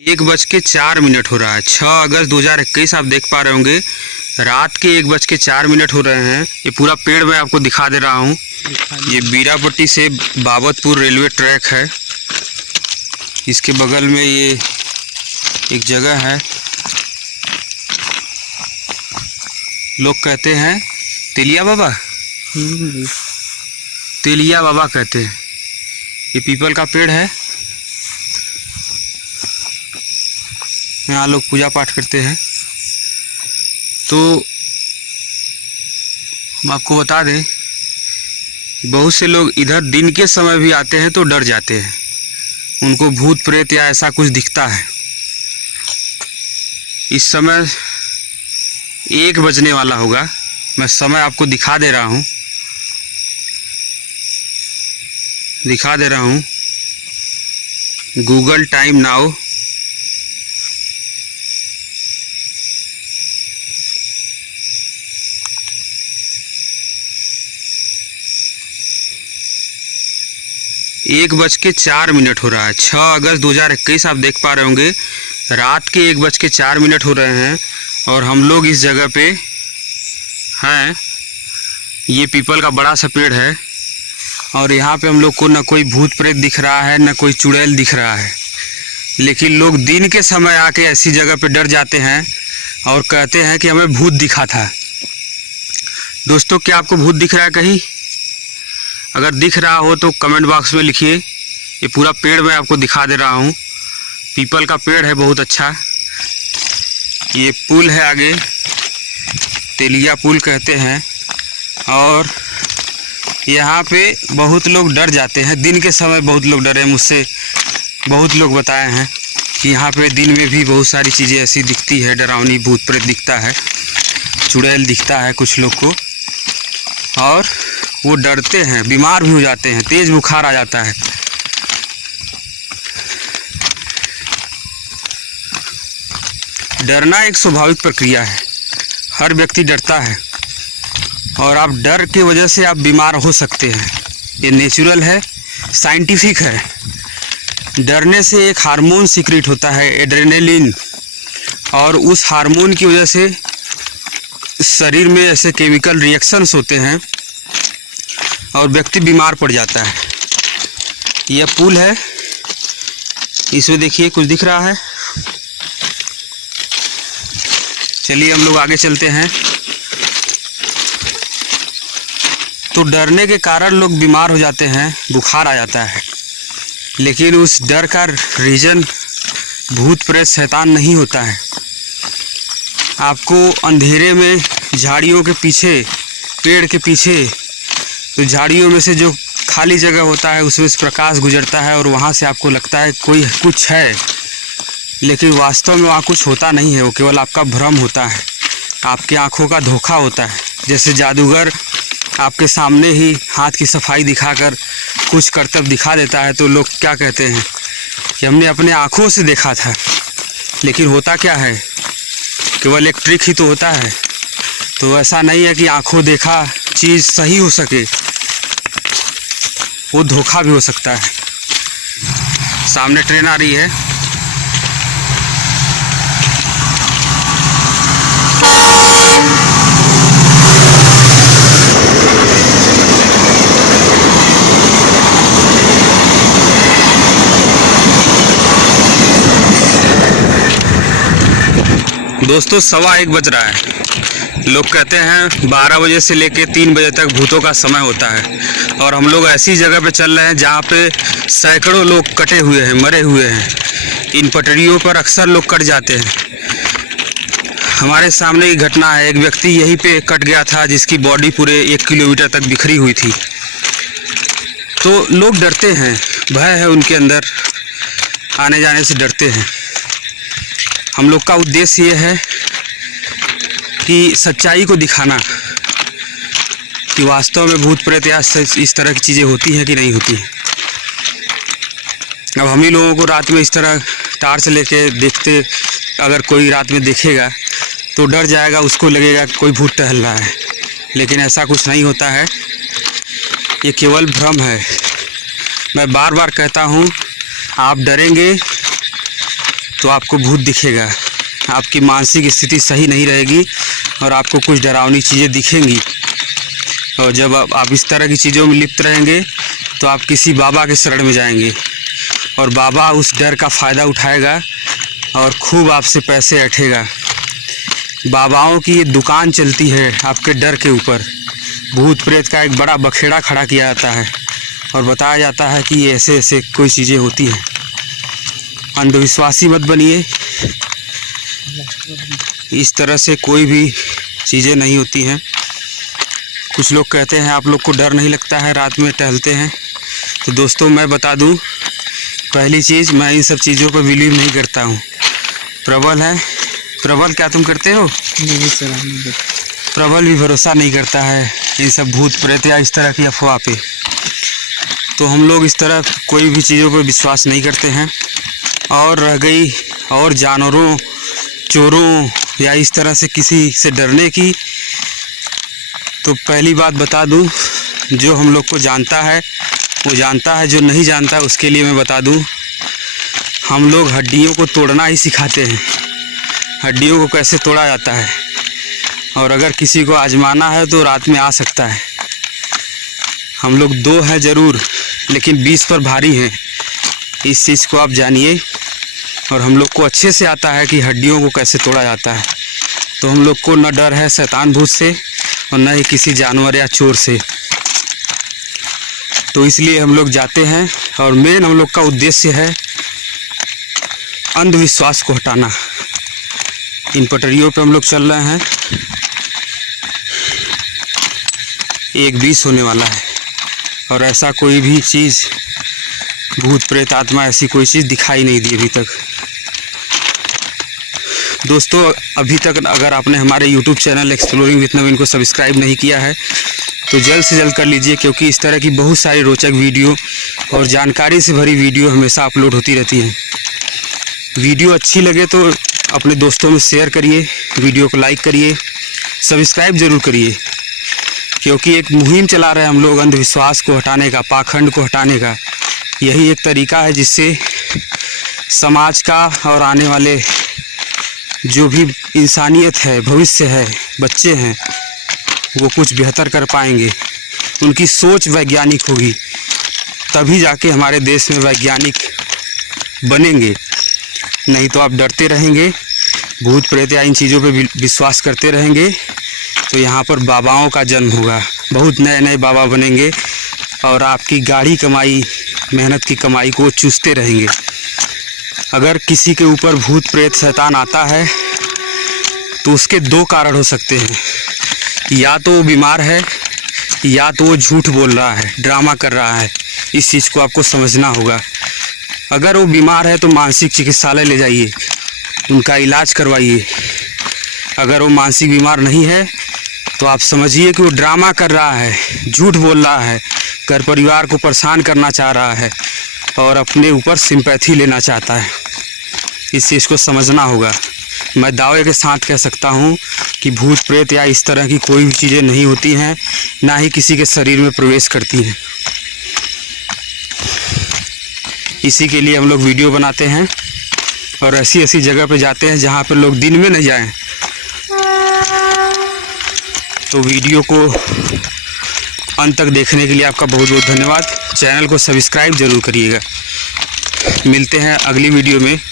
1:04 हो रहा है। 6 अगस्त 2021 आप देख पा रहे होंगे। रात के 1:04 हो रहे हैं। ये पूरा पेड़ मैं आपको दिखा दे रहा हूँ। ये बीरापट्टी से बाबतपुर रेलवे ट्रैक है। इसके बगल में ये एक जगह है, लोग कहते हैं तेलिया बाबा। तेलिया बाबा कहते हैं। ये पीपल का पेड़ है, यहाँ लोग पूजा पाठ करते हैं। तो हम आपको बता दें कि बहुत से लोग इधर दिन के समय भी आते हैं तो डर जाते हैं, उनको भूत प्रेत या ऐसा कुछ दिखता है। इस समय 1 बजने वाला होगा। मैं समय आपको दिखा दे रहा हूँ, गूगल टाइम नाउ। एक 1:04 हो रहा है। 6 अगस्त 2021 आप देख पा रहे होंगे। रात के 1:04 हो रहे हैं और हम लोग इस जगह पे हैं। ये पीपल का बड़ा सा पेड़ है और यहाँ पे हम लोग को न कोई भूत प्रेत दिख रहा है, न कोई चुड़ैल दिख रहा है। लेकिन लोग दिन के समय आके ऐसी जगह पे डर जाते हैं और कहते हैं कि हमें भूत दिखा था। दोस्तों, क्या आपको भूत दिख रहा है कहीं? अगर दिख रहा हो तो कमेंट बॉक्स में लिखिए। ये पूरा पेड़ मैं आपको दिखा दे रहा हूँ। पीपल का पेड़ है, बहुत अच्छा। ये पुल है आगे, तेलिया पुल कहते हैं। और यहाँ पे बहुत लोग डर जाते हैं। दिन के समय बहुत लोग डरे। मुझसे बहुत लोग बताए हैं कि यहाँ पे दिन में भी बहुत सारी चीज़ें ऐसी दिखती है, डरावनी। भूत प्रेत दिखता है, चुड़ैल दिखता है कुछ लोग को, और वो डरते हैं, बीमार भी हो जाते हैं, तेज बुखार आ जाता है। डरना एक स्वाभाविक प्रक्रिया है, हर व्यक्ति डरता है और आप डर की वजह से आप बीमार हो सकते हैं। ये नेचुरल है, साइंटिफिक है। डरने से एक हार्मोन सीक्रेट होता है, एड्रेनलिन, और उस हार्मोन की वजह से शरीर में ऐसे केमिकल रिएक्शंस होते हैं और व्यक्ति बीमार पड़ जाता है। यह पुल है, इसमें देखिए कुछ दिख रहा है। चलिए हम लोग आगे चलते हैं। तो डरने के कारण लोग बीमार हो जाते हैं, बुखार आ जाता है। लेकिन उस डर का रीजन भूत प्रेत शैतान नहीं होता है। आपको अंधेरे में झाड़ियों के पीछे, पेड़ के पीछे, तो झाड़ियों में से जो खाली जगह होता है उसमें से प्रकाश गुजरता है और वहाँ से आपको लगता है कोई कुछ है, लेकिन वास्तव में वहाँ कुछ होता नहीं है। वो केवल आपका भ्रम होता है, आपकी आँखों का धोखा होता है। जैसे जादूगर आपके सामने ही हाथ की सफाई दिखाकर कुछ करतब दिखा देता है, तो लोग क्या कहते हैं कि हमने अपने आँखों से देखा था। लेकिन होता क्या है, केवल एक ट्रिक ही तो होता है। तो ऐसा नहीं है कि आँखों देखा चीज़ सही हो सके, वो धोखा भी हो सकता है। सामने ट्रेन आ रही है। दोस्तों, 1:15 बज रहा है। लोग कहते हैं 12 बजे से लेके 3 बजे तक भूतों का समय होता है और हम लोग ऐसी जगह पे चल रहे हैं जहाँ पे सैकड़ों लोग कटे हुए हैं, मरे हुए हैं। इन पटरियों पर अक्सर लोग कट जाते हैं। हमारे सामने की घटना है, एक व्यक्ति यहीं पे कट गया था जिसकी बॉडी पूरे 1 किलोमीटर तक बिखरी हुई थी। तो लोग डरते हैं, भय है उनके अंदर, आने जाने से डरते हैं। हम लोग का उद्देश्य ये है कि सच्चाई को दिखाना कि वास्तव में भूत प्रेत या इस तरह की चीज़ें होती हैं कि नहीं होती हैं। अब हम ही लोगों को रात में इस तरह टार्च लेके देखते, अगर कोई रात में देखेगा तो डर जाएगा, उसको लगेगा कोई भूत टहल रहा है। लेकिन ऐसा कुछ नहीं होता है, ये केवल भ्रम है। मैं बार बार कहता हूँ, आप डरेंगे तो आपको भूत दिखेगा। आपकी मानसिक स्थिति सही नहीं रहेगी और आपको कुछ डरावनी चीज़ें दिखेंगी। और जब आप इस तरह की चीज़ों में लिप्त रहेंगे तो आप किसी बाबा के शरण में जाएंगे और बाबा उस डर का फ़ायदा उठाएगा और खूब आपसे पैसे ऐंठेगा। बाबाओं की ये दुकान चलती है आपके डर के ऊपर। भूत प्रेत का एक बड़ा बखेड़ा खड़ा किया जाता है और बताया जाता है कि ये ऐसे ऐसे कोई चीज़ें होती हैं। अंधविश्वासी मत बनिए, इस तरह से कोई भी चीज़ें नहीं होती हैं। कुछ लोग कहते हैं आप लोग को डर नहीं लगता है रात में टहलते हैं, तो दोस्तों मैं बता दूं, पहली चीज़ मैं इन सब चीज़ों पर बिलीव नहीं करता हूं। प्रबल है, प्रबल क्या तुम करते हो? प्रबल भी भरोसा नहीं करता है इन सब भूत प्रेत या इस तरह की अफवाह पे। तो हम लोग इस तरह कोई भी चीज़ों पर विश्वास नहीं करते हैं। और रह गई और जानवरों, चोरों या इस तरह से किसी से डरने की, तो पहली बात बता दूं, जो हम लोग को जानता है वो जानता है, जो नहीं जानता उसके लिए मैं बता दूं, हम लोग हड्डियों को तोड़ना ही सिखाते हैं। हड्डियों को कैसे तोड़ा जाता है, और अगर किसी को आजमाना है तो रात में आ सकता है। हम लोग 2 हैं ज़रूर, लेकिन 20 पर भारी हैं। इस चीज़ को आप जानिए। और हम लोग को अच्छे से आता है कि हड्डियों को कैसे तोड़ा जाता है। तो हम लोग को न डर है शैतान भूत से और न ही किसी जानवर या चोर से। तो इसलिए हम लोग जाते हैं और मेन हम लोग का उद्देश्य है अंधविश्वास को हटाना। इन पटरियों पे हम लोग चल रहे हैं, 1:20 होने वाला है और ऐसा कोई भी चीज़, भूत प्रेत आत्मा ऐसी कोई चीज़ दिखाई नहीं दी अभी तक। दोस्तों अभी तक अगर आपने हमारे YouTube चैनल एक्सप्लोरिंग विथ नवीन को सब्सक्राइब नहीं किया है तो जल्द से जल्द कर लीजिए, क्योंकि इस तरह की बहुत सारी रोचक वीडियो और जानकारी से भरी वीडियो हमेशा अपलोड होती रहती हैं। वीडियो अच्छी लगे तो अपने दोस्तों में शेयर करिए, वीडियो को लाइक करिए, सब्सक्राइब ज़रूर करिए, क्योंकि एक मुहिम चला रहे हैं हम लोग अंधविश्वास को हटाने का, पाखंड को हटाने का। यही एक तरीका है जिससे समाज का और आने वाले जो भी इंसानियत है, भविष्य है, बच्चे हैं, वो कुछ बेहतर कर पाएंगे। उनकी सोच वैज्ञानिक होगी, तभी जाके हमारे देश में वैज्ञानिक बनेंगे। नहीं तो आप डरते रहेंगे, भूत प्रेत या इन चीज़ों पे विश्वास करते रहेंगे, तो यहाँ पर बाबाओं का जन्म होगा। बहुत नए नए बाबा बनेंगे और आपकी गाढ़ी कमाई, मेहनत की कमाई को चूसते रहेंगे। अगर किसी के ऊपर भूत प्रेत शैतान आता है तो उसके 2 कारण हो सकते हैं। या तो वो बीमार है या तो वो झूठ बोल रहा है, ड्रामा कर रहा है। इस चीज़ को आपको समझना होगा। अगर वो बीमार है तो मानसिक चिकित्सालय ले जाइए, उनका इलाज करवाइए। अगर वो मानसिक बीमार नहीं है तो आप समझिए कि वो ड्रामा कर रहा है, झूठ बोल रहा है, घर परिवार को परेशान करना चाह रहा है और अपने ऊपर सिंपैथी लेना चाहता है। इस चीज़ को समझना होगा। मैं दावे के साथ कह सकता हूँ कि भूत प्रेत या इस तरह की कोई भी चीज़ें नहीं होती हैं, ना ही किसी के शरीर में प्रवेश करती हैं। इसी के लिए हम लोग वीडियो बनाते हैं और ऐसी ऐसी जगह पे जाते हैं जहाँ पर लोग दिन में नहीं जाएं। तो वीडियो को अंत तक देखने के लिए आपका बहुत बहुत धन्यवाद। चैनल को सब्सक्राइब ज़रूर करिएगा। मिलते हैं अगली वीडियो में।